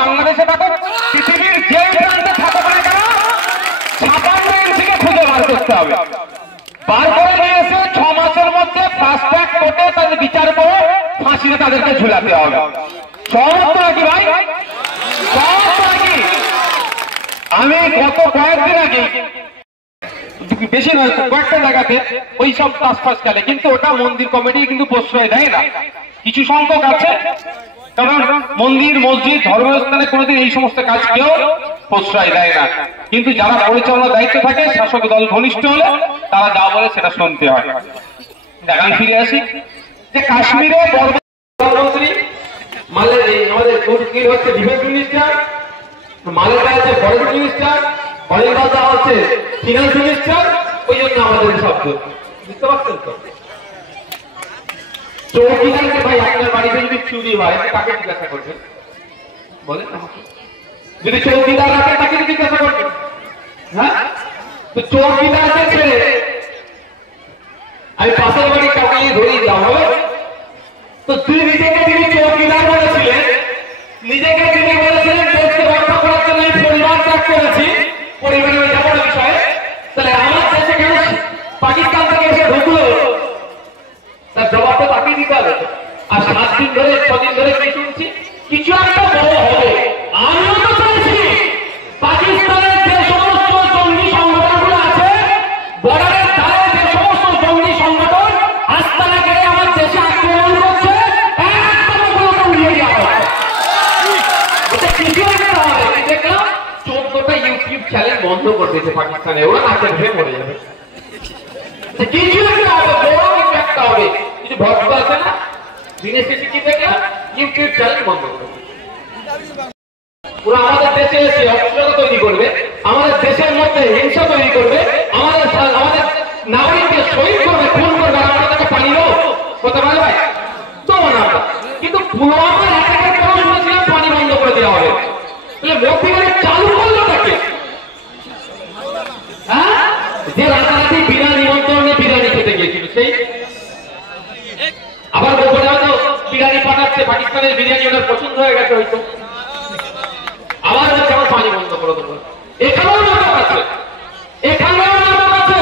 বাংলাদেশে থাকুক, পৃথিবীর যে প্রান্তে থাকুক না কেন 56 ইঞ্চিকে খুঁজে বার করতে হবে। বার করে নিয়ে এসে 6 মাসের মধ্যে ফাস্ট ট্র্যাক কোর্টে তাদের বিচার করে ফাঁসিতে তাদেরকে ঝুলাতে হবে। সহমত নাকি ভাই? সহমত নাকি? আমি গত কয়েকদিন আগে, বেশি নয় কয়েকটা জায়গাতে ওই সব তাসফাস খেলে, কিন্তু ওটা মন্দির কমিটি কিন্তু প্রশ্রয় দেয় না। কিছু সংখ্যক আছে, কারণ মন্দির মসজিদ ধর্মস্থানে কোনোদিন এই সমস্ত কাজ কেউ প্রশ্রয় দেয় না, কিন্তু যারা পরিচালনার দায়িত্ব থাকে শাসক দল ঘনিষ্ঠ হলে তারা যা বলে সেটা শুনতে হয়। দেখান ফিরে আসি যে কাশ্মীরে প্রধানমন্ত্রী আমাদের তুর্কির হচ্ছে ডিফেন্স মিনিস্টার, মালেটা হচ্ছে ফরেন মিনিস্টার, হরিদাসা হচ্ছে ফিনান্স মিনিস্টার। ওই জন্য আমাদের শব্দ বুঝতে পারছেন তো? চৌকিদারকে ভাই আপনার বাড়িতে যদি চুরি হয় তাকে জিজ্ঞাসা করবেন, বলেন আমাকে। যদি চৌকিদার রাখে তাকে জিজ্ঞাসা করবেন। হ্যাঁ, তো চৌকিদারকে ছেড়ে আমি পাশের বাড়ি কাউকে ধরিয়ে দেওয়া হবে? তো তুই নিজেকে তিনি চৌকিদার বলেছিলেন, নিজেকে তিনি বলেছিলেন দেশকে রক্ষা করার জন্য আমি পরিবার ত্যাগ করেছি, পরিবারের যাবো না বিষয়ে। তাহলে আমার দেশে কেন পাকিস্তান থেকে এসে ঢুকলো, তার জবাব তো তাকে দিতে হবে। আর 7 দিন ধরে 6 দিন ধরে কি শুনছি, কিছু একটা বড় হবে। আমিও তো চাইছি পাকিস্তানের যে সমস্ত জঙ্গি সংগঠনগুলো আছে, বর্ডারের ধারে যে সমস্ত জঙ্গি সংগঠন আস্তানা কেটে আমার দেশে আক্রমণ করছে, একদম ওগুলোকে উড়িয়ে দেওয়া হবে। এটা কিছু একটা হবে। দেখলাম 14টা ইউটিউব চ্যানেল বন্ধ করে দিয়েছে পাকিস্তানে, ওরা নাচে ভেঙে পড়ে যাবে। কিছু একটা হবে, বড় কিছু একটা হবে। কিছু ভক্ত আছে না, দিনের শেষে কি দেখলাম ইউটিউব চ্যানেল বন্ধ করে পুরো আমাদের দেশে এসে অস্থিরতা তৈরি করবে, আমাদের দেশের মধ্যে হিংসা তৈরি করবে, আমাদের নাগরিককে শহীদ করবে, খুন করবে, আমরা তাকে পানি দেবো করতে পারবে তো না। কিন্তু পুলওয়ামার অ্যাটাকের পর শুনেছিলাম পানি বন্ধ করে দেওয়া হবে। তাহলে মধ্যিখানে চালু করলো তাকে, হ্যাঁ, যে রাতারাতি বিনা নিমন্ত্রণে বিরিয়ানি খেতে গিয়েছিল সেই আবার গোপনে হয়তো বিরিয়ানি পাঠাচ্ছে, পাকিস্তানের বিরিয়ানি ওনার পছন্দ হয়ে গেছে হয়তো, আবার হচ্ছে আমার পানি বন্ধ করে দেবো। এখানেও নাটক আছে, এখানেও নাটক আছে।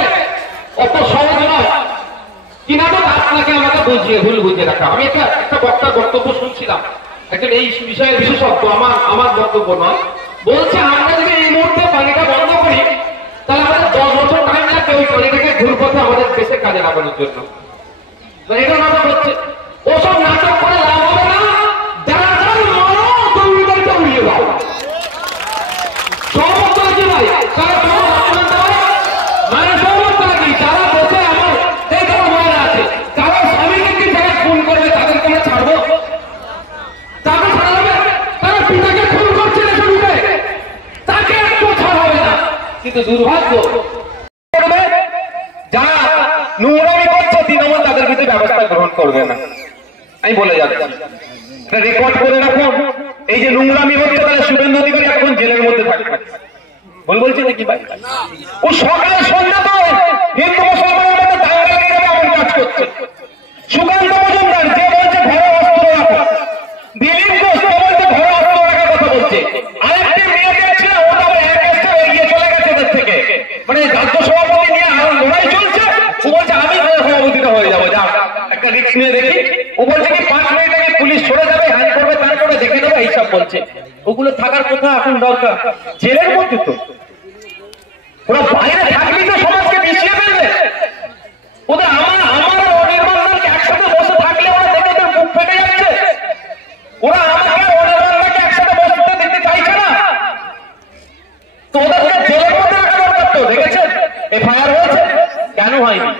অত সহজ নয় কি নাটক, আপনাকে আমাকে বুঝিয়ে ভুল বুঝিয়ে রাখা। আমি একটা বক্তার বক্তব্য শুনছিলাম, একজন এই বিষয়ের বিশেষজ্ঞ, আমার বক্তব্য নয়, বলছে আমরা যদি এই মুহূর্তে পানিটা বন্ধ করি তাহলে আমাদের 10 বছর টাইম লাগবে ওই পানিটাকে ঘুরপথে আমাদের দেশের কাজে লাগানোর জন্য। এটা নাটক হচ্ছে, ওসব নাটক করে লাভ হবে না। যারা মরো জঙ্গিদেরকে উড়িয়ে দাও। সমস্ত কি ভাই, তারা মানে সমস্ত নাকি যারা বসে আমার এই যারা মনে আছে, তারা স্বামীকে কি যারা খুন করবে তাদেরকে আমরা ছাড়বো? তাকে ছাড়া যাবে? তারা পিতাকে খুন করছে না শুরুতে, তাকে একটু ছাড় হবে না। কিন্তু দুর্ভাগ্য যারা নোংরামি করছে তৃণমূল তাদের কিন্তু ব্যবস্থা গ্রহণ করবে না। আমি বলে যাচ্ছি, রেকর্ড করে রাখুন। এই যে নোংরামি হচ্ছে তাহলে শুভেন্দু অধিকারী এখন জেলের মধ্যে থাকবে। বলছে নাকি ভাই, ও সকালে সন্ধ্যা তো হিন্দু মুসলমানের মধ্যে দাঙ্গা লেগে যাবে এমন কাজ করছে। সুকান্ত মজুমদার যে বলছে ঘরে অস্ত্র রাখো, দিলীপ ঘোষ বলছে ঘরে অস্ত্র রাখার কথা বলছে। আরেকটি মেয়ে দেখছিল ওটা এগিয়ে চলে গেছে ওদের থেকে, মানে রাজ্য সভাপতি নিয়ে আরো লড়াই চলছে। ও বলছে আমি সভাপতিটা হয়ে যাবো, যা একটা রিস্ক নিয়ে দেখি। ও বলছে কি 5 মিনিট আগে পুলিশ সরে যাবে, হ্যান্ড করবে, তারপরে দেখে নেবে, এইসব বলছে। ওগুলো থাকার কথা এখন দরকার জেলের মধ্যে। তো ওরা বাইরে থাকলেই তো সমাজকে মিশিয়ে ফেলবে। ওদের আমার অনির্বাণ দলকে একসাথে বসে থাকলে ওরা দেখে ওদের মুখ ফেটে যাচ্ছে। ওরা আমাকে অনির্বাণকে একসাথে বসতে দিতে চাইছে না, তো ওদেরকে জেলের মধ্যে রাখা দরকার। তো দেখেছেন এফআইআর হয়েছে, কেন হয়নি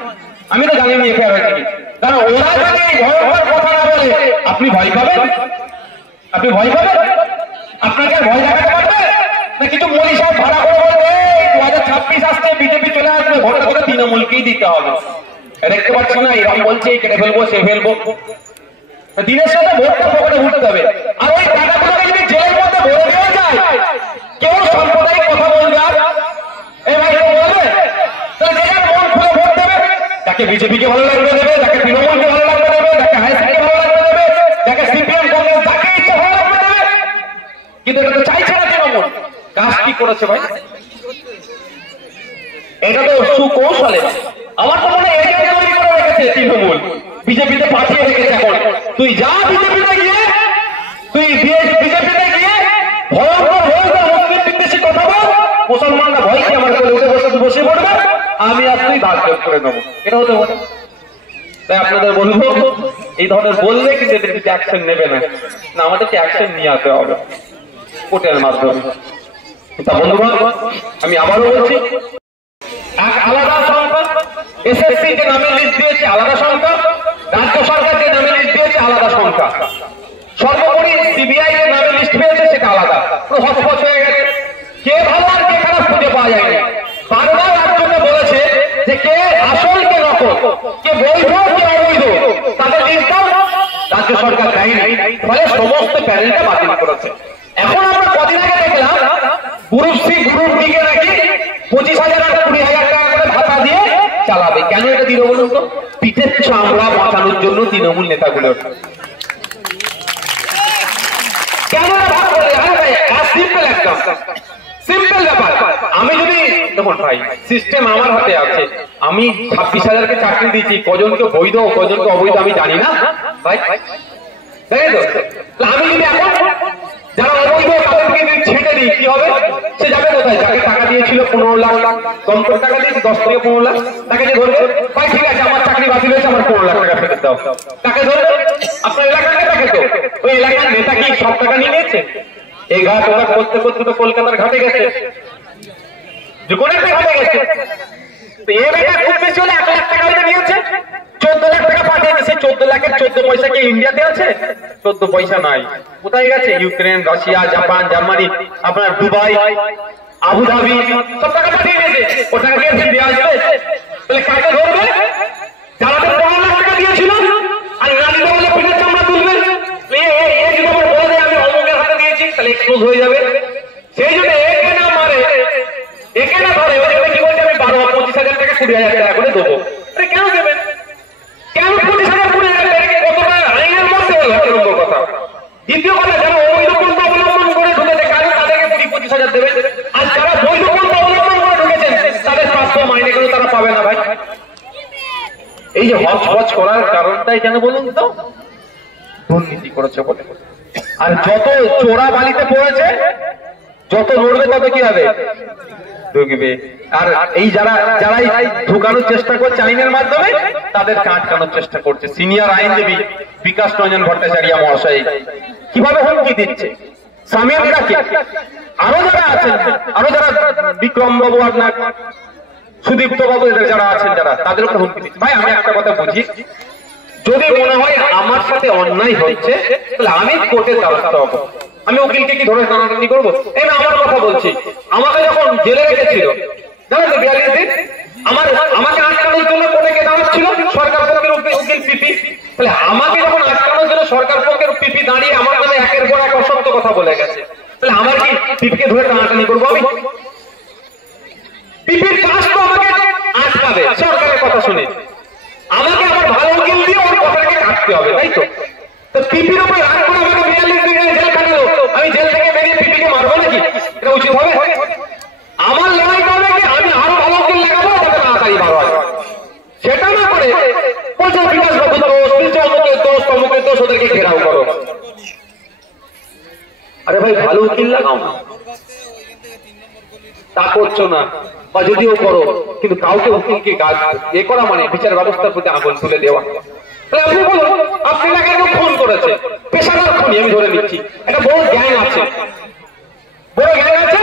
আমি তো জানি না এফআইআর হয়েছে কি। কারণ ওরা যদি ভয়ঙ্কর কথা না বলে আপনি ভয় পাবেন? আপনি ভয় পাবেন? আপনাকে ভয় দেখাতে পারবে না? কিছু মলি সাহেব ভাড়া করে বলবে 2026 আসছে, বিজেপি চলে আসবে, ভোটটা করে তৃণমূলকেই দিতে হবে। দেখতে পাচ্ছি না, এরকম বলছে কেটে ফেলবো, সে ফেলবো। দিনের সাথে ভোটটা পকেটে উঠতে হবে। আর ওই টাকাগুলোকে যদি জেলের মধ্যে ভরে দেওয়া যায়, কেউ সাম্প্রদায়িক কথা বলবে আর এই ভাই বলবে, তাহলে যে যার মন খুলে ভোট দেবে। যাকে বিজেপিকে ভালো লাগবে দেবে, যাকে তৃণমূলকে ভালো লাগবে দেবে, যাকে হাইসিকে ভালো লাগবে দেবে, যাকে সিপিএম কংগ্রেস যাকে ইচ্ছে ভালো লাগবে দেবে। কিন্তু এটা তো চাইছে না তৃণমূল। কাজ কি করেছে ভাই? এটা তো সুকৌশলে, আমার তো মনে হয় এজেন্ট তৈরি করে রেখেছে তৃণমূল, বিজেপিতে পাঠিয়ে রেখেছে। এখন তুই যা বিজেপিতে গিয়ে, তুই বিজেপিতে গিয়ে ভয়ঙ্কর ভয়ঙ্কর মুসলিম বিদ্বেষী কথা বল, মুসলমানরা ভয় কি আমার কোলে উঠে বসে পড়বে, আমি আর তুই দাঁড় করে নেবো। এটা হতে পারে। তাই আপনাদের বলবো, এই ধরনের বললে কিন্তু এদের কিছু অ্যাকশন নেবে না, আমাদেরকে অ্যাকশন নিয়ে আসতে হবে কোর্টের মাধ্যমে। তা বন্ধুগণ, আমি আবারও বলছি, আলাদা সংখ্যা, এসএসসি যে নামের লিস্ট দিয়েছে আলাদা সংখ্যা, রাজ্য সরকার যে নামের লিস্ট দিয়েছে আলাদা সংখ্যা, সর্বোপরি সিবিআই যে নামের লিস্ট পেয়েছে সেটা আলাদা। পুরো হসপস হয়ে গেছে, কে ভালো আর কে খারাপ খুঁজে পাওয়া যায়নি। বারবার রাজ্যকে বলেছে যে কে আসল কে নকল, কে বৈধ কে অবৈধ, তাদের লিস্ট দাও, রাজ্য সরকার দেয়নি, ফলে সমস্ত প্যানেলটা বাতিল করেছে। এখন আমরা কদিন আগে দেখলাম গ্রুপ সি গ্রুপ ডি কে নাকি 25,000 আর 20,000 টাকা করে ভাতা দিয়ে চালাবে। কেন এটা দিল বলুন তো? পিঠের চামড়া বাঁচানোর জন্য তৃণমূল নেতাগুলো। কেন ভাগ করলে? আরে ভাই, সিম্পল, একদম সিম্পল ব্যাপার। আমি যদি দেখুন ভাই, সিস্টেম আমার হাতে আছে, আমি 26,000 চাকরি দিচ্ছি, কজনকে বৈধ কজনকে অবৈধ আমি জানি না ভাই, তাই তো? আমি যদি এখন যারা অবৈধ তাদের থেকে ছেটে দিই, কি হবে? সে যাবে কোথায়? যাকে টাকা দিয়েছিল 15 লাখ, কম করে টাকা দিয়েছি 10 থেকে 15 লাখ, তাকে যে ধরবে, ভাই ঠিক আছে আমার চাকরি বাতিল হয়েছে, আমার 15 লাখ টাকা ফেরত দাও, তাকে ধরবে। আপনার এলাকার নেতাকে তো, ওই এলাকার নেতা কি সব টাকা নিয়ে নিয়েছে? এই ঘাট ওটা করতে করতে তো কলকাতার ঘাটে গেছে, যে কোন একটা ঘাটে গেছে। এ বেটা খুব বেশি হলে 1 লাখ টাকা হয়তো নিয়েছে, 14 লাখ টাকা পাঠিয়েছে। সেই 14 লাখের 14 পয়সা কি ইন্ডিয়াতে আছে? 14 পয়সা নাই। কোথায় গেছে? ইউক্রেন, রাশিয়া, জাপান, জার্মানি, আপনার দুবাই, আবুধাবি, সব টাকা পাঠিয়ে দিয়েছে। ও টাকা কে ফিরে আসবে? তাহলে কাকে ধরবে? যারা 15 লাখ টাকা দিয়েছিল আর রাজনীতি বলে পিঠের চামড়া তুলবে, যদি বলে দেয় আমি অমুকের হাতে দিয়েছি, তাহলে এক্সপোজ হয়ে যাবে। সেই জন্য একে না মারে, একে না ধরে, ওই কি বলছে আমি 25,000 টাকা 20,000 টাকা করে দেবো। কেন দেবেন? কেন 20,000 20,000 টাকা? কতটা আইনের মধ্যে হলো, এক নম্বর কথা। দ্বিতীয় কথা, যারা অবৈধ পন্থা অবলম্বন করে ঢুকেছে কারণ তাদেরকে 20-25,000 দেবে, আর যারা বৈধ পন্থা অবলম্বন করে ঢুকেছেন তাদের 500 মাইনে কেন তারা পাবে না ভাই? এই যে হজ করার কারণটাই কেন বলুন তো? দুর্নীতি করেছে বলে। আর যত চোরা বালিতে পড়েছে, যত লড়বে তত কি হবে? ঢুকবে। আর এই যারা ঢুকানোর চেষ্টা করছে আইনের মাধ্যমে, তাদের আটকানোর চেষ্টা করছে সিনিয়র আইনজীবী বিকাশ রঞ্জন ভট্টাচার্য মহাশয়। কিভাবে হুমকি দিচ্ছে সামিয়াকে, আরো যারা আছেন, আরো যারা বিক্রম বাবু, আপনার সুদীপ্ত বাবু, এদের যারা আছেন, যারা তাদের উপর হুমকি দিচ্ছে। ভাই আমি একটা কথা বুঝি, যদি মনে হয় আমার সাথে অন্যায় হচ্ছে, তাহলে আমি কোর্টের দ্বারস্থ হবো। আমি উকিলকে কি ধরে টানাটানি করবো? এই না, আমার কথা বলছি। আমাকে যখন জেলে রেখেছিল, জানেন তো 42 দিন, আমাকে আটকানোর জন্য কোর্টে কে দাঁড়াচ্ছিল? সরকার পক্ষের উকিল পিপি। তাহলে আমাকে যখন আটকানোর জন্য সরকার পক্ষের পিপি দাঁড়িয়ে আমার নামে একের পর এক অসত্য কথা বলে গেছে, তাহলে আমার কি পিপিকে ধরে টানাটানি করবো আমি? পিপির কাজ তো আমাকে আটকাবে সরকারের কথা শুনে, আমাকে আমার ভালো উকিল দিয়ে ওর কথাকে কাটতে হবে, তাই তো? পিপির উপর রাগ করে আমাকে 42 দিনের জেল কাটালো, আমি জেল থেকে বেরিয়ে পিপিকে মারবো নাকি? এটা উচিত হবে? আমার লড়াই হবে কি আমি আরো ভালো উকিল লাগাবো, তাকে তাড়াতাড়ি মারো। সেটা না করে বলছে বিকাশ বাবু দোষ, বলছে অমুকের দোষ, তমুকের দোষ, ওদেরকে ঘেরাও করো। আরে ভাই ভালো উকিল লাগাও না, তা করছো না, বা যদিও করো কিন্তু কাউকে উকিলকে এ করা মানে বিচার ব্যবস্থার প্রতি আঙুল তুলে দেওয়া। তাহলে আপনি বলুন, আপনি না কেন ফোন করেছে, পেশাদার খুনি আমি ধরে নিচ্ছি, একটা বড় গ্যাং আছে, বড় গ্যাং আছে,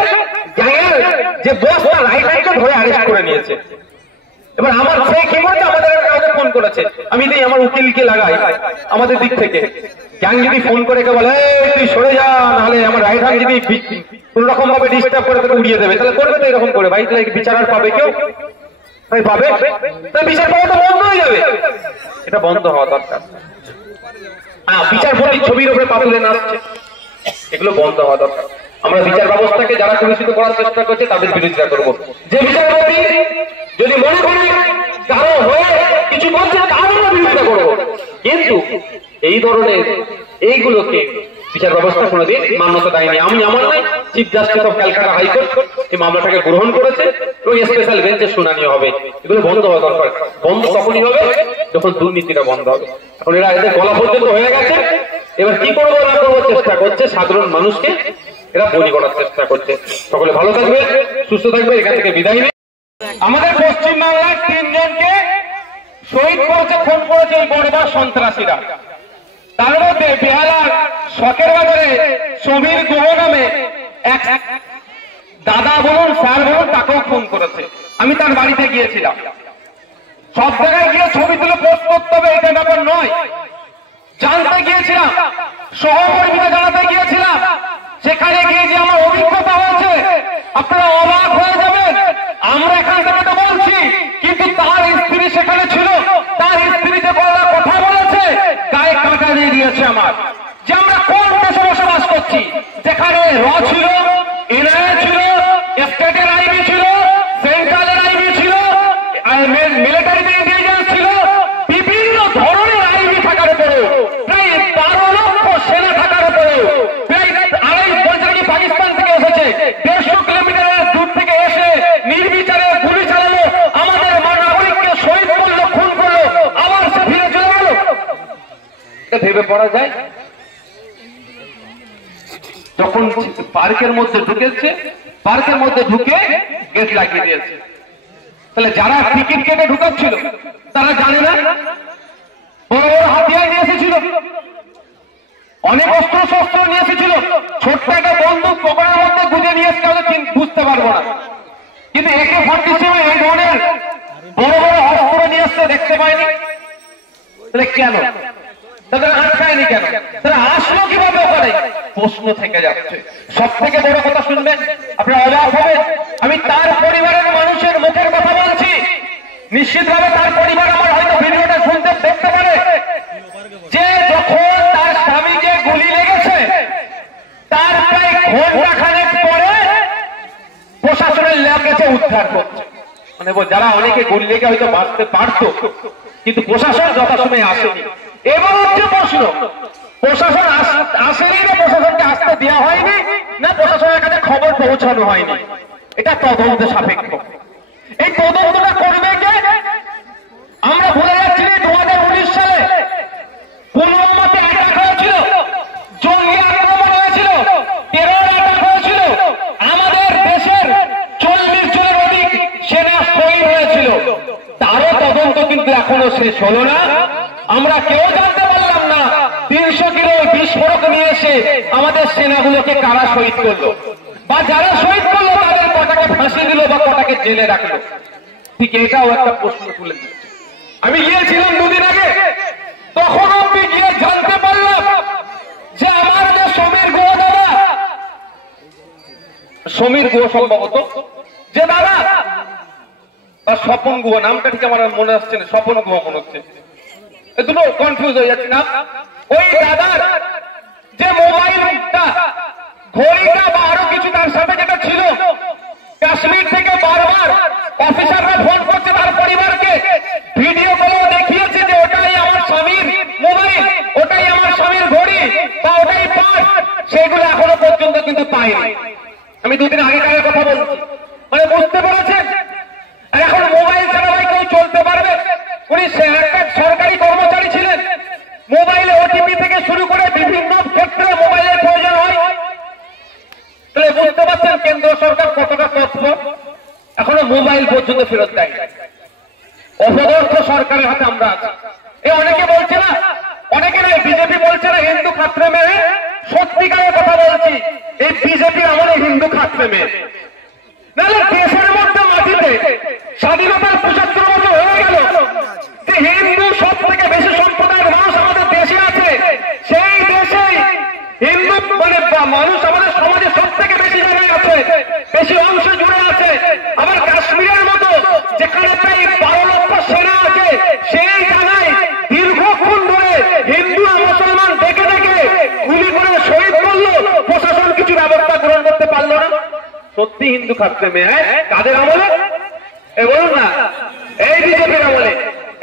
গ্যাংয়ের যে বস তার রাইট হ্যান্ডকে ধরে অ্যারেস্ট করে নিয়েছে। এবার আমার সে কি করেছে, আমাদের কাউকে ফোন করেছে, আমি দিই আমার উকিলকে লাগাই আমাদের দিক থেকে। গ্যাং যদি ফোন করে কে বলে তুই সরে যা, নাহলে আমার রাইট হ্যান্ড যদি কোন রকম ভাবে ডিস্টার্ব করে তোকে উড়িয়ে দেবে, তাহলে করবে তো এরকম করে। ভাই তাহলে বিচার আর পাবে কেউ? ভাই পাবে? তাহলে বিচার পাওয়া তো বন্ধ হয়ে যাবে। এটা বন্ধ হওয়া দরকার। হ্যাঁ, বিচারপতি ছবির উপরে পাতুলে নাচছে, এগুলো বন্ধ হওয়া দরকার। আমরা বিচার ব্যবস্থাকে যারা কলুষিত করার চেষ্টা করছে তাদের বিরোধিতা করবো। যে বিচারপতি যদি মনে করে কারো হয়ে কিছু করছে তার আমরা বিরোধিতা করবো, কিন্তু এই ধরনের এইগুলোকে বিচার ব্যবস্থা কোনোদিন মান্যতা দেয়নি। আমি আমার নাই, chief justice of Calcutta high court এই মামলাটাকে গ্রহণ করেছে এবং স্পেশাল বেঞ্চে শুনানি হবে। এগুলো বন্ধ হওয়া দরকার। বন্ধ তখনই হবে যখন দুর্নীতিটা বন্ধ হবে। এখন এরা এদের গলা পর্যন্ত হয়ে গেছে, এবার কি করবো না করবো চেষ্টা করছে, সাধারণ মানুষকে এরা বলি করার চেষ্টা করছে। সকলে ভালো থাকবে, সুস্থ থাকবে, এখান থেকে বিদায় নেই। আমাদের পশ্চিমবাংলার 3 জনকে শহীদ করেছে, খুন করেছে এই বড়বার সন্ত্রাসীরা। তার মধ্যে বেহালার শখের বাজারে সমীর গুহ নামে এক দাদা বলুন স্যার বলুন তাকেও খুন করেছে। আমি তার বাড়িতে গিয়েছিলাম। সব জায়গায় গিয়ে ছবি তুলে পোস্ট করতে হবে এটা ব্যাপার নয়, জানতে গিয়েছিলাম, সহকর্মীরা জানাতে গিয়েছিলাম। সেখানে গিয়ে যে আমার অভিজ্ঞতা হয়েছে আপনারা অবাক হয়ে যাবেন। আমরা এখান থেকে তো বলছি, কিন্তু তার স্ত্রী সেখানে ছিল। তার স্ত্রী যে কথা বলেছে গায়ে কাঁটা দিয়ে দিয়েছে আমার, যে আমরা কোন দেশে বসবাস করছি যেখানে র ছিল, এনআইএ ছিল, স্টেটের আইবি ছিল, সেন্ট্রালের আইবি ছিল, মিলিটারি ইন্টেলিজেন্স ছিল, বিভিন্ন ধরনের আইবি থাকার উপরেও প্রায় 12 লক্ষ সেনা থাকার উপরেও প্রায় আড়াই বছর কি পাকিস্তান থেকে এসেছে, 150 কিলোমিটারের দূর থেকে এসে নির্বিচারে গুলি চালালো, আমাদের নাগরিককে শহীদ করলো, খুন করলো, আবার সে ফিরে চলে গেল। এটা ভেবে পড়া যায়? যখন পার্কের মধ্যে ঢুকেছে, পার্কের মধ্যে ঢুকে গেট লাগিয়ে দিয়েছে। তাহলে যারা টিকিট কেটে ঢুকাচ্ছিল তারা জানে না? বড় বড় হাতিয়ার নিয়ে এসেছিল, অনেক অস্ত্র শস্ত্র নিয়ে এসেছিল, ছোট্ট একটা বন্দুক পকেটের মধ্যে গুঁজে নিয়ে এসে বুঝতে পারবো না। কিন্তু AK-47 এই ধরনের বড় বড় অস্ত্র নিয়ে এসছে দেখতে পাইনি। তাহলে কেন তাদের আটকায়নি? কেন তারা আসলো কিভাবে ওখানে? প্রশ্ন থেকে যাচ্ছে। সব থেকে বড় কথা শুনবেন, আপনারা অবাক হবেন। আমি তার পরিবারের মানুষের মুখের কথা বলছি। নিশ্চিতভাবে তার পরিবার আমার হয়তো ভিডিওটা শুনতে দেখতে পারে, যে যখন তার স্বামীকে গুলি লেগেছে তার প্রায় ঘন্টাখানেক পরে প্রশাসনের লোক এসে উদ্ধার করছে। মানে যারা অনেকে গুলি লেগে হয়তো বাঁচতে পারতো, কিন্তু প্রশাসন যথাসময়ে আসেনি। এবার হচ্ছে প্রশ্ন, প্রশাসন আসেনি না প্রশাসনকে আসতে দেওয়া হয়নি, না প্রশাসনের কাছে খবর পৌঁছানো হয়নি? এটা তদন্ত সাপেক্ষ। এই তদন্তটা করবে কে? আমরা ভুলে যাচ্ছি 2019 সালে পুলওয়ামাতে অ্যাটাক হয়েছিল, জঙ্গি আক্রমণ হয়েছিল, টেরর অ্যাটাক হয়েছিল, আমাদের দেশের 40 জনের অধিক সেনা শহীদ হয়েছিল। তারও তদন্ত কিন্তু এখনো শেষ হলো না। আমরা কেউ জানতে পারলাম না 300 কিলো বিস্ফোরক নিয়ে এসে আমাদের সেনাগুলোকে কারা শহীদ করলো, বা যারা শহীদ করলো তাদের কটাকে ফাঁসি দিল বা কটাকে জেলে রাখলো। ঠিক এটাও একটা প্রশ্ন তুলে দিচ্ছে। আমি গিয়েছিলাম 2 দিন আগে, তখন আমি গিয়ে জানতে পারলাম যে আমার যে সমীর গুহ দাদা, সমীর গুহ সম্ভবত যে দাদা, বা স্বপন গুহ, নামটা ঠিক আমার মনে আসছে না, স্বপন গুহ মনে হচ্ছে, দুটো কনফিউজ হয়ে যাচ্ছে না। ওই দাদার যে মোবাইলটা, ঘড়িটা বা আরো কিছু তার সাথে যেটা ছিল, কাশ্মীর থেকে বারবার অফিসাররা ফোন করছে তার পরিবারকে, ভিডিও কলেও দেখিয়েছে যে ওটাই আমার স্বামীর মোবাইল, ওটাই আমার স্বামীর ঘড়ি বা ওটাই পার্স, সেগুলো এখনো পর্যন্ত কিন্তু পাইনি। আমি 2 দিন আগেকার কথা বলছি। মানে বুঝতে পেরেছেন? আর এখন মোবাইল ছাড়া ভাই কেউ চলতে পারবে? উনি একটা সরকারি কর্মচারী ছিলেন, মোবাইলে ওটিপি থেকে শুরু করে বিভিন্ন ক্ষেত্রে মোবাইলের প্রয়োজন হয়। তাহলে বুঝতে পারছেন কেন্দ্র সরকার কতটা তৎপর, এখনো মোবাইল পর্যন্ত ফেরত দেয়। অপদার্থ সরকারের হাতে আমরা আছি। এই অনেকে বলছে না, অনেকে না, বিজেপি বলছে না হিন্দু খাতরে মেয়ে, সত্যিকারের কথা বলছি, এই বিজেপি আমলে হিন্দু খাতরে মেয়ে। নাহলে দেশের মধ্যে মাটিতে স্বাধীনতার 75 বছর হয়ে গেল, যে হিন্দু সব থেকে বেশি সম্প্রদায়ের মানুষ আমাদের দেশে আছে, সেই দেশেই হিন্দু মানে মানুষ আমাদের সমাজে সব থেকে বেশি জায়গায় আছে, বেশি অংশ জুড়ে আছে। আবার কাশ্মীরের মতো যেখানে প্রায় 12 লক্ষ সেনা আছে, সেই জায়গায় দীর্ঘক্ষণ ধরে হিন্দু আর মুসলমান দেখে দেখে গুলি করে শহীদ করলো, প্রশাসন কিছু ব্যবস্থা গ্রহণ করতে পারলো না। সত্যি হিন্দু খাতরে মেয়ে কাদের আমলে? বলুন না, এই বিজেপির আমলে,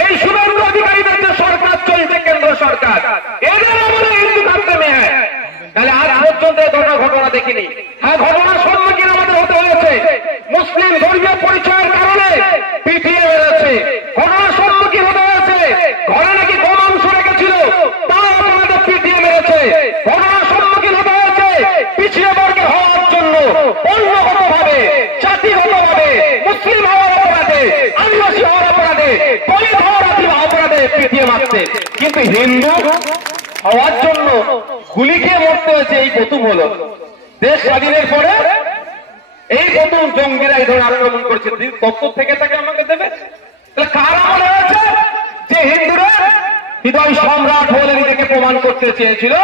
এই শুভেন্দু অধিকারীদের যে সরকার চলছে, কেন্দ্র সরকার, এদের আমলে হিন্দু খাতরে মেয়ে। পিটিয়ে মারতে, কিন্তু হিন্দু হওয়ার জন্য গুলি খেয়ে মরতে হয়েছে এই প্রথম হলো। দেশ স্বাধীনের পরে এই প্রথম জঙ্গিরা এই ধরনের আক্রমণ করছে। তথ্য থেকে থাকে আমাকে দেবে, তাহলে কার মনে হয়েছে যে হিন্দুরা হৃদয় সম্রাট বলে নিজেকে প্রমাণ করতে চেয়েছিল?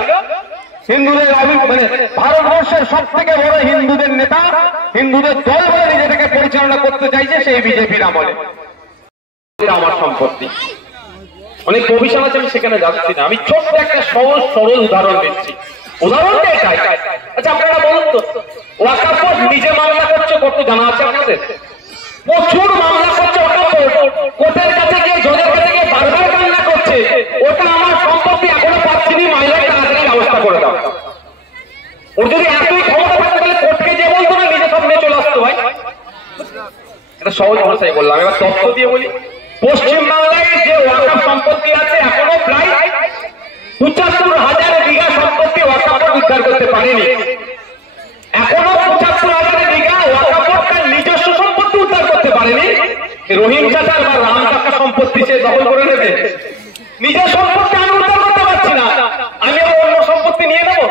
হিন্দুদের মানে ভারতবর্ষের সব থেকে বড় হিন্দুদের নেতা, হিন্দুদের দল বলে নিজেকে পরিচালনা করতে চাইছে সেই বিজেপির আমলে। আমার সম্পত্তি অনেক গবেষণা আছে, আমি সেখানে যাচ্ছি না। আমি ছোট্ট একটা সহজ সরল উদাহরণ দিচ্ছি। উদাহরণটা এটাই। আচ্ছা আপনারা বলুন তো, ওয়াকাফ বোর্ড নিজে মামলা করছে কত জানা আছে আপনাদের? প্রচুর মামলা করছে ওয়াকাফ বোর্ড। কোর্টের কাছে গিয়ে, জজের কাছে গিয়ে বারবার কান্না করছে, ওটা আমার সম্পত্তি, এখনো পাচ্ছি না, মাইলের তাড়াতাড়ি ব্যবস্থা করে দাও। ওর যদি এতই ক্ষমতা থাকতো তাহলে কোর্টকে যে বলতো না, নিজে সব নিয়ে চলে আসতো। ভাই এটা সহজ ভাষায় বললাম, এবার তথ্য দিয়ে বলি। পশ্চিম বাংলায় যে ওয়াকাফ সম্পত্তি আছে, এখনো প্রায় ৭৫,০০০ বিঘা সম্পত্তি ওয়াকাফ বোর্ড উদ্ধার করতে পারেনি। এখনো ৭৫,০০০ বিঘা ওয়াকাফ বোর্ড তার নিজস্ব সম্পত্তি উদ্ধার করতে পারেনি। রহিম চাচার বা রাম কাকার সম্পত্তি সে দখল করে নেবে। নিজের সম্পত্তি আমি উদ্ধার করতে পারছি না, আমি অন্য সম্পত্তি নিয়ে নেবো।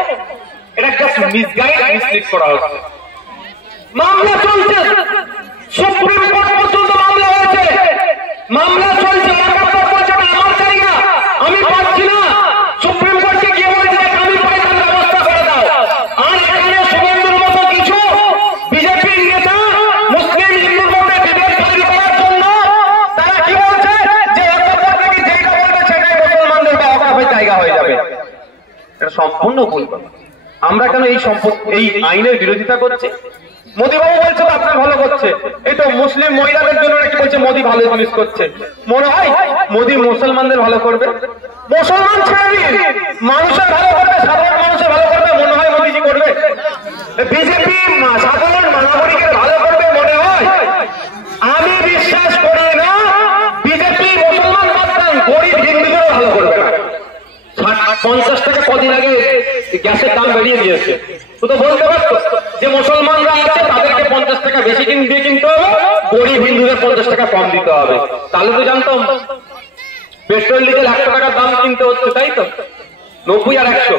এটা জাস্ট মিসগাইড, মিসলিড করা হচ্ছে। মামলা চলছে, সুপ্রিম কোর্ট পর্যন্ত মামলা হয়েছে, মামলা চলছে। আমার জায়গা আমি পাচ্ছি না, সুপ্রিম কোর্টকে গিয়ে বলছে আমি পাই, তার ব্যবস্থা করে দাও। আর এখানে শুভেন্দুর মতো কিছু বিজেপির নেতা মুসলিম হিন্দুর মধ্যে বিভেদ তৈরি করার জন্য তারা কি বলছে যে যেটা বলবে সেটাই মুসলমানদের বা ওয়াকাফের জায়গা হয়ে যাবে। এটা সম্পূর্ণ ভুল কথা। আমরা কেন এই আইনের বিরোধিতা করছি? মোদীবাবু বলছে তো আপনার ভালো করছে, এই তো মুসলিম মহিলাদের জন্য নাকি বলছে মোদী ভালো জিনিস করছে। মনে হয় মোদী মুসলমানদের ভালো করবে? মুসলমান ছেড়ে দিন, মানুষের ভালো করবে, সাধারণ মানুষের ভালো করবে, মনে হয় মোদীজি করবে? বিজেপি সাধারণ নাগরিকের ভালো করবে মনে হয়? আমি বিশ্বাস করি না। বিজেপি মুসলমান বাদ, গরিব হিন্দুদেরও ভালো করবে না। 50 টাকা কদিন আগে গ্যাসের দাম বেরিয়ে দিয়েছে, তো বলতে পারতো যে মুসলমানরা আছে তাদেরকে 50 টাকা বেশি দিয়ে কিনতে হবে, গরিব হিন্দুদের 50 টাকা কম দিতে হবে। তাহলে তো জানতাম পেট্রোল ডিজেল 100 টাকার দাম কিনতে হচ্ছে, তাই তো 90 আর 100।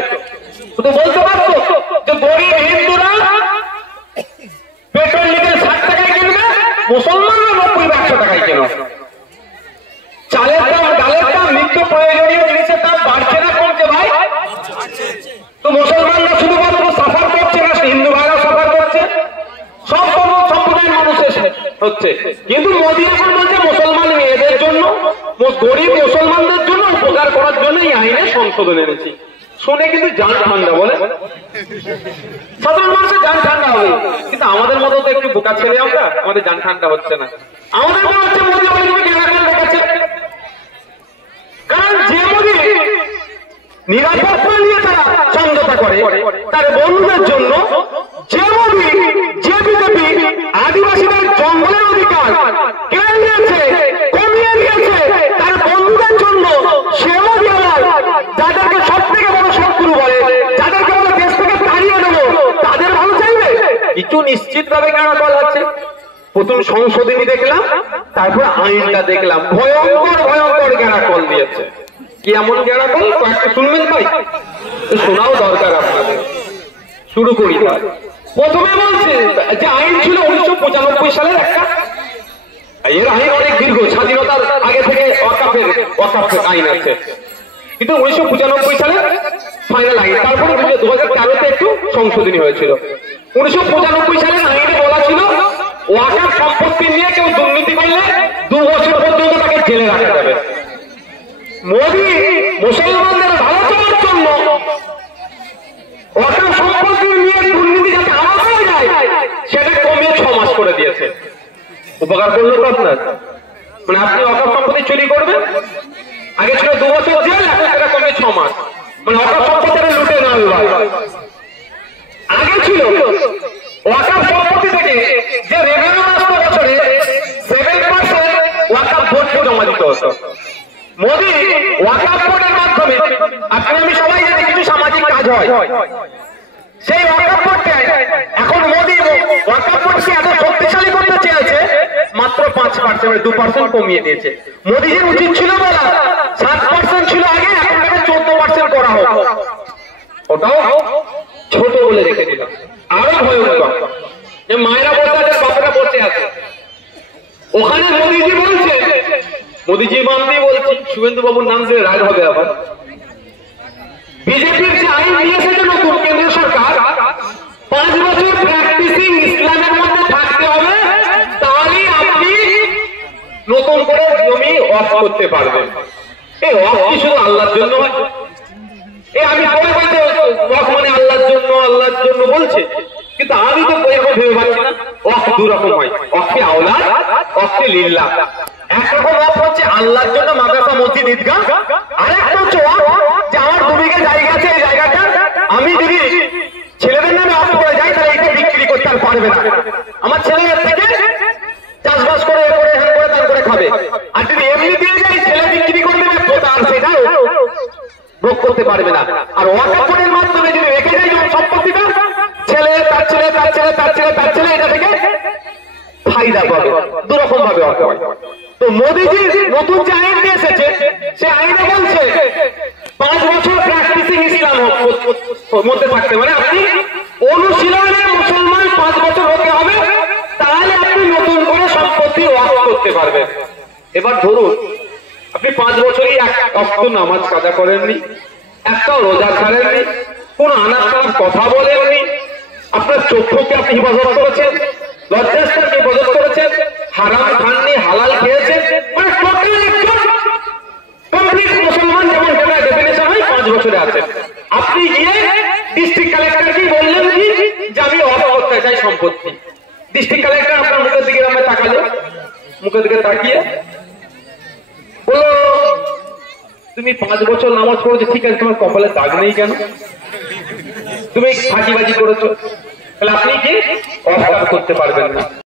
তো বলতে পারতো যে গরিব হিন্দুরা পেট্রোল ডিজেল 60 টাকায় কিনবে, মুসলমানরা 90 বা 100 টাকায় কেন? চালের দাম, ডালের দাম, নিত্য প্রয়োজনীয় জিনিসের দাম বাড়ছে না কমছে? ভাই তো মুসলমানরা শুধুমাত্র সাফার করছে না, হিন্দু ভাইরা সাফার করছে, সব সম্প্রদায়ের মানুষের হচ্ছে। কিন্তু মোদী এখন বলছে মুসলমান মেয়েদের জন্য, গরিব মুসলমানদের জন্য উপকার করার জন্য এই আইনে সংশোধন এনেছি। শুনে কিন্তু জান ঠান্ডা, বলে সাধারণ মানুষের জান ঠান্ডা হবে, কিন্তু আমাদের মতো তো একটু বোকা ছেলে আমরা, আমাদের জান ঠান্ডা হচ্ছে না। আমাদের মনে হচ্ছে মোদী দেখাচ্ছে, কারণ যে মোদী নিরাপত্তা নিয়ে তারা সমঝোতা করে তার বন্ধুদের জন্য, যে মোদী, যে বিজেপি আদিবাসীদের জঙ্গলের অধিকার কেড়ে নিয়েছে, কমিয়ে নিয়েছে তার বন্ধুদের জন্য, সে মোদী আবার যাদেরকে সব থেকে বড় শত্রু বলে, যাদেরকে বলে দেশ থেকে তাড়িয়ে দেবো, তাদের ভালো চাইবে? একটু নিশ্চিত ভাবে কেনা কল আছে। প্রথম সংশোধনী দেখলাম, তারপর আইনটা দেখলাম, ভয়ঙ্কর ভয়ঙ্কর গেরা কল দিয়েছে। কি এমন গেরা কল কয়েকটা শুনবেন ভাই? শোনাও দরকার আপনাদের। শুরু করি। প্রথমে বলছে যে আইন ছিল 1995 সালের একটা, এর আইন অনেক দীর্ঘ, স্বাধীনতার আগে থেকে ওয়াকাফের আইন আছে, কিন্তু 1995 সালে ফাইনাল আইন। তারপরে 2013-তে একটু সংশোধনী হয়েছিল। 1995 সালের আইনে বলা ছিল ওয়াকাফ সম্পত্তি নিয়ে কেউ দুর্নীতি করলে 2 বছর পর্যন্ত তাকে জেলে রাখা যাবে। মোদী মুসলমানদের ভালো করার জন্য ওয়াকাফ সম্পত্তি নিয়ে দুর্নীতি যাতে আরো হয়ে যায় সেটা কমিয়ে 6 মাস করে দিয়েছে। উপকার করলো তো আপনার? মানে আপনি ওয়াকাফ সম্পত্তি চুরি করবেন, আগে ছিল 2 বছর জেল, এখন সেটা কমিয়ে 6 মাস। মানে ওয়াকাফ সম্পত্তিটা লুটে না হয়। আগে ছিল ওয়াকাফ সম্পত্তি থেকে যে রেভিনিউ আসতো বছরে 7% ওয়াকাফ বোর্ডকে জমা দিতে হতো। মোদী ওয়াকাফ বোর্ডের মাধ্যমে, আপনি আমি সবাই জানি কিছু সামাজিক কাজ হয়, সেই ওয়াকাফ বোর্ডকে এখন মোদী ওয়াকাফ বোর্ডকে এত শক্তিশালী করতে চেয়েছে, মাত্র 5%, 2% কমিয়ে দিয়েছে। মোদীজির উচিত ছিল বলা 7 ওটাও ছোট বলে রেখে দিলাম। আরো ভয়ঙ্কর যে মায়েরা বসে আছে, বাপেরা বসে আছে, ওখানে মোদিজি বলছে, মোদিজি নাম দিয়ে বলছি, শুভেন্দু বাবুর নাম দিয়ে রাগ হবে আবার। বিজেপির যে আইন নিয়ে এসেছে নতুন কেন্দ্রীয় সরকার, 5 বছর প্র্যাকটিসিং ইসলামের মধ্যে থাকতে হবে, তাহলেই আপনি নতুন করে জমি অফ করতে পারবেন। এই অফ কি শুধু আল্লাহর জন্য হয়? আমি পরে বলতে অফ মানে আল্লাহর জন্য বলছে, কিন্তু আমি তো এরকম ভেবে পাচ্ছি না। অফ দু রকম হয়, অফে আওলাদ, অফে লিল্লাহ। একরকম অফ হচ্ছে আল্লাহর জন্য মাদ্রাসা, মসজিদ, ঈদগাহ, আরেকটা হচ্ছে অফ যে আমার 2 বিঘা জায়গা আছে, এই জায়গাটা আমি যদি ছেলেদের নামে অফ করে যাই তাহলে এটা বিক্রি করতে আর পারবে না, আমার ছেলেদের থেকে চাষবাস করে হ্যান করে তার করে খাবে। আর যদি এমনি দিয়ে যাই ছেলে বিক্রি করে দেবে, আর সেটা ভোগ করতে পারবে না। আর ওয়াকফের মাধ্যমে যদি রেখে যায় যেমন সম্পত্তিটা, ছেলে তার ছেলে তার ছেলে তার ছেলে তার ছেলে এটা থেকে ফায়দা পাবে। দুরকম ভাবে অর্থ হয়। তো মোদিজি নতুন যে আইন নিয়ে এসেছে, সে আইনে বলছে 5 বছর প্র্যাকটিসিং ইসলাম মধ্যে থাকতে, মানে আপনি অনুশীলনে মুসলমান 5 বছর হতে হবে, তাহলে আপনি নতুন করে সম্পত্তি ওয়াকফ করতে পারবেন। এবার ধরুন আপনি 5 বছরই এক ওয়াক্ত নামাজ কাজা করেননি, একটা রোজা ছাড়েননি, কোন আনার কথা বলেননি, আপনার চক্ষুকে আপনি হিফাজত করেছেন, লজ্জাস্থানকে হিফাজত করেছেন, হারাম খাননি, হালাল খেয়েছেন, মানে টোটাল একজন কমপ্লিট মুসলমান যেমন ডেফিনেশন হয় 5 বছরে আছেন। আপনি গিয়ে ডিস্ট্রিক্ট কালেক্টরকে বললেন কি যে আমি অফ করতে চাই সম্পত্তি। ডিস্ট্রিক্ট কালেক্টর আপনার মুখের দিকে আমরা তাকালো, মুখের দিকে তাকিয়ে বলো তুমি 5 বছর নামাজ পড়েছো, ঠিক আছে, তোমার কপালে দাগ নেই কেন? তুমি ফাঁকিবাজি করেছো, তাহলে আপনি কি অফ করতে পারবেন না।